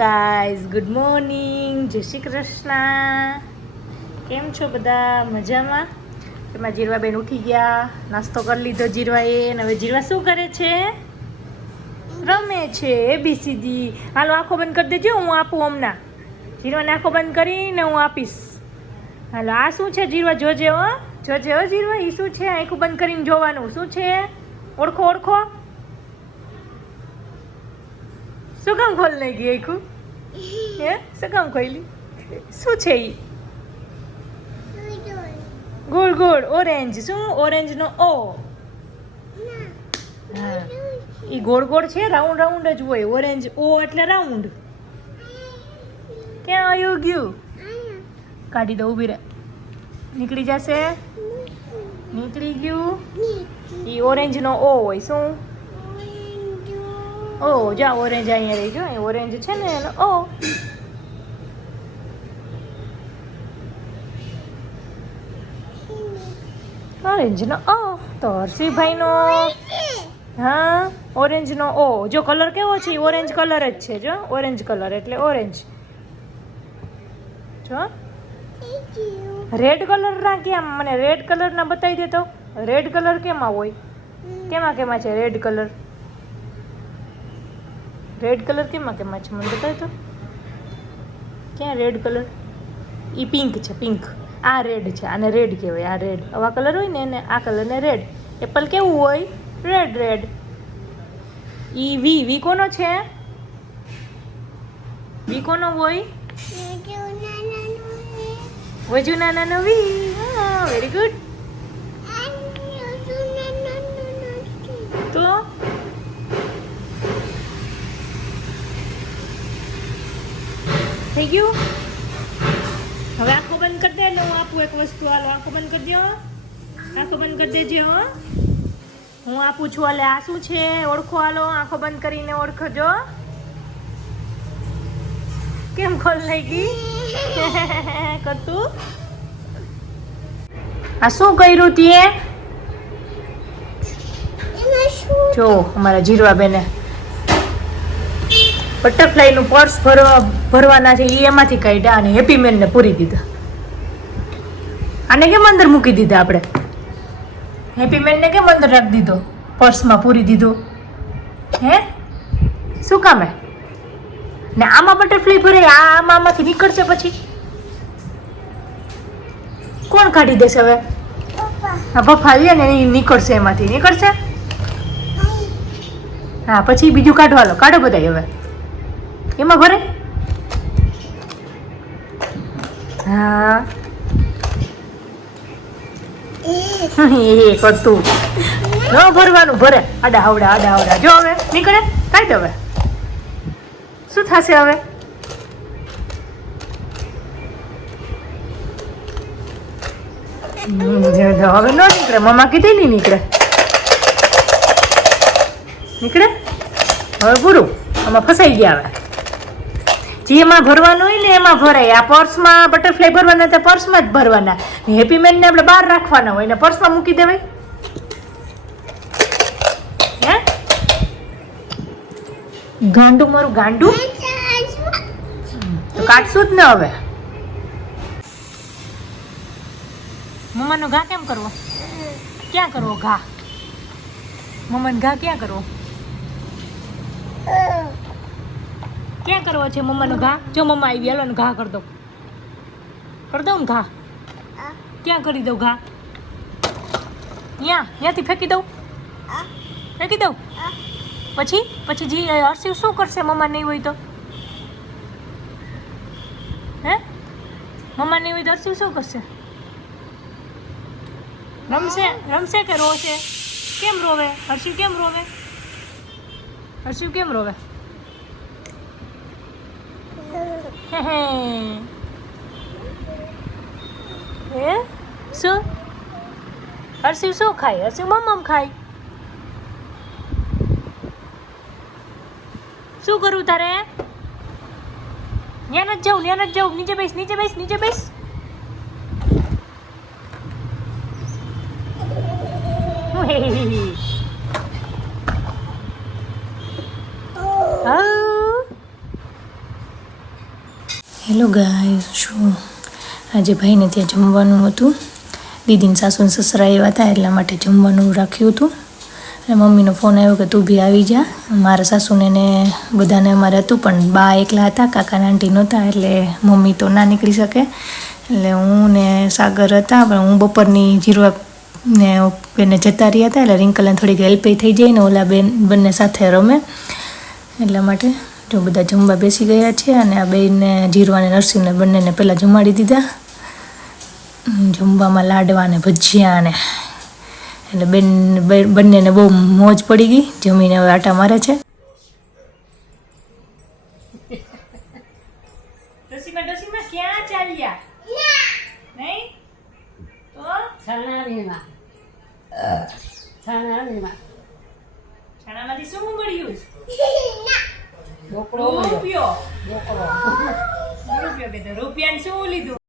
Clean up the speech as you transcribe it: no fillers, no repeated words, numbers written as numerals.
Guys good morning, જય શ્રી કૃષ્ણ. કેમ છો બધા? મજામાં? એમાં જીરવાબેન ઉઠી ગયા, નાસ્તો કરી લીધો જીરવાએ. અને હવે જીરવા શું કરે છે? રમે છે એબીસીડી. હાલો આંખો બંધ કરી દેજો, હું આપું હમણાં. જીરવાને આંખો બંધ કરીને હું આપીશ. હાલો આ શું છે જીરવા? જોજે હો, જોજે હો જીરવા. એ શું છે? આંખો બંધ કરીને જોવાનું. શું છે? ઓળખો ઓળખો. શું કામ ખોલ નહીં ગઈ આખું? હે શું કામ ખોલી? શું છે એ? ગોળ ગોળ ઓરેન્જ. શું? ઓરેન્જ નો ઓ. હા એ ગોળ ગોળ છે, રાઉન્ડ રાઉન્ડ જ હોય. ઓરેન્જ ઓ એટલે રાઉન્ડ. ક્યાં આવ્યું ગયું? કાઢી દો, ઊભી રહે. નીકળી જશે. નીકળી ગયું. એ ઓરેન્જ નો ઓ હોય. શું? ઓ જા, ઓરેન્જ અહીંયા રહી જો. અહીં ઓરેન્જ છે ને એનો ઓ. ઓરેન્જ નો ઓ. તો હર્ષિભાઈ નો હા ઓરેન્જ નો ઓ. જો કલર કેવો છે? ઓરેન્જ કલર જ છે. જો ઓરેન્જ કલર એટલે ઓરેન્જ. જો રેડ કલર ના કેમ? મને રેડ કલર ના બતાવી દે તો. રેડ કલર કેમાં હોય? કેમાં કેમાં છે રેડ કલર? રેડ કલર કેમાં કેમાં છે મને બતાવ તો. ક્યાં રેડ કલર? એ પિંક છે, પિંક. આ રેડ છે, આને રેડ કહેવાય. આ રેડ આવા કલર હોય ને એને આ કલરને રેડ. એપલ કેવું હોય? Red red. ઈ વી. વી કોનો છે? વી કોનો હોય? વજુ નાનાનો વી. હા વેરી ગુડ. તો થઈ ગયું. હવે આંખો બંધ કરી દે. એટલે હું આપું એક વસ્તુ. હાલો આંખો બંધ કરી દો. આંખો બંધ કરી દેજે. હો હું આપું છું. હાલે આ શું છે? ઓળખો. હાલો આંખો બંધ કરીને ઓળખજો. કેમ ખોલ લઈ ગઈ? કરતું આ શું કર્યું તીએ? જો અમારા જીરવા બેને બટરફ્લાય નું પર્સ ભરવાના છે. એ એમાંથી કાઢ્યા અને હેપી મેન ને પૂરી દીધા. આને કેમ અંદર મૂકી દીધા? આપણે હેપી મેન ને કેમ અંદર રાખી દીધો? પર્સમાં પૂરી દીધો. હે શું કામે? ને આમાં બટરફ્લાય ભરે. આમાંથી નીકળશે પછી કોણ કાઢી દેશે? હવે હા પપ્પા આવીએ ને એ નીકળશે. એમાંથી નીકળશે. હા પછી બીજું કાઢવા લો. કાઢો બધા. હવે એમાં ભરે. હા એ કરતું ન ભરવાનું. ભરે આડા આવડા આડા આવડા. જો હવે નીકળે. કાઢ. હવે શું થશે? હવે હવે ન નીકળે. મમ્મા કીધી નહીં નીકળે. નીકળે. હવે પૂરું. આમાં ફસાઈ ગયા. હવે જેમાં ભરવાનું હોય ને એમાં ભરાય. આ પર્સમાં બટરફ્લાય ભરવાના તો પર્સમાં જ ભરવાના. હેપી મેનને આપણે બહાર રાખવાના હોય ને પર્સમાં મૂકી દેવાય. હે ગાંડું મારું ગાંડું. તો કાઢશું જ ને હવે. મમ્માનો ઘા કેમ કરવો? ક્યાં કરવો ઘા? મમ્માનો ઘા ક્યાં કરવો? ક્યાં કરવો છે મમ્માનો ઘા? જો મમ્મા આવી. હાલો ને ઘા કરી દઉં. કરી દઉં ને ઘા? ક્યાં કરી દઉં ઘા? ત્યાંથી ફેંકી દઉં. ફેંકી દઉં. પછી પછી જી હર્ષિવ શું કરશે? મમ્મા નહીં હોય તો? હે મમ્મા નહીં હોય તો હર્ષિવ શું કરશે? રમશે? રમશે કે રોશે? કેમ રોવે હર્ષિવ? કેમ રોવે હર્ષિવ? કેમ રોવે? હે શું? હર્ષિવ શું ખાય? હર્ષિવ મમ્મ ખાય. શું કરું તારે? ત્યાં નથી જાઉં. ત્યાં નથી જાઉં. નીચે બેસ. નીચે બેસ. નીચે બેસ. હેલો ગાઈસ, શું આજે ભાઈને ત્યાં જમવાનું હતું. દીદીને સાસુ ને સસરા આવ્યા હતા એટલા માટે જમવાનું રાખ્યું હતું. અને મમ્મીનો ફોન આવ્યો કે તું બી આવી જા. મારા સાસુને ને બધાને અમારે હતું, પણ બા એકલા હતા, કાકા આંટી નહોતા, એટલે મમ્મી તો ના નીકળી શકે. એટલે હું ને સાગર હતા, પણ હું બપોરની જીરવા ને બેને જતા રહ્યા હતા, એટલે રિંકલને થોડીક હેલ્પ થઈ જાય ને ઓલા બેન બંને સાથે રમે એટલા માટે જો બધા જમવા બેસી ગયા છે. અને આ બેનને જીરવા અને નરસિંહને બંનેને પહેલાં જમાડી દીધા. જમવામાં લાડવા ને ભજીયા ને એટલે બંનેને બહુ મોજ પડી ગઈ. જમીને હવે આટા મારે છે. ડોસીમાં ક્યાં ચાલ્યા? નહીં તો છાણામાંથી શું મળ્યું? રૂપિયો. રૂપિયાને શું લીધું?